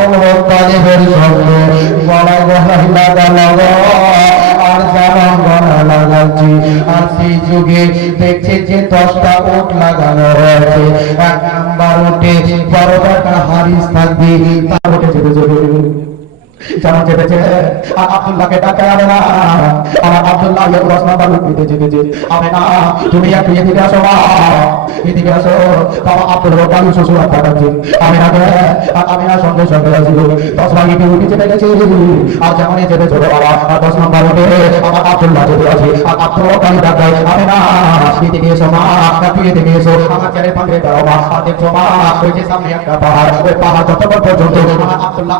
আব্দুল মুত্তালিবের সঙ্গে গলায় গলায় লাগালো আর যেমন গলায় লাগাচ্ছি আর সেই যুগে দেখছে যে 10টা উট লাগানো হয়েছে। 1 নাম্বার উঠে 12 টাকা হারিস থাকবে, তার উঠে চেপে চেপে যেমন চেপেছে আব্দুল্লাহকে ডাকা যাবে না। আমার আব্দুল্লাহ 10 নাম্বার উঠ দিতে চেপেছে। আমি না, তুমি একটু এদিকে আসো, এদিকে আসো। বাবা আব্দুল মুত্তালিব শ্বশুর পাঠাচ্ছে। আমি না সঙ্গে সঙ্গে আসি 10 ভাগে উঠে চেপে গেছি। আর যেমন চেপে চলো বাবা 10 নাম্বার উঠে আমার আব্দুল্লাহ চেপে আছে। আর আব্দুল মুত্তালিব ডাকায় আমি না, এদিকে এসো মা, তুই এদিকে এসো। আমার ছেলে পাঙ্গে দাও মা। আর দেখছো মা, ওই যে সামনে একটা পাহাড়, ওই পাহাড় যতক্ষণ পর্যন্ত আমার আব্দুল্লাহ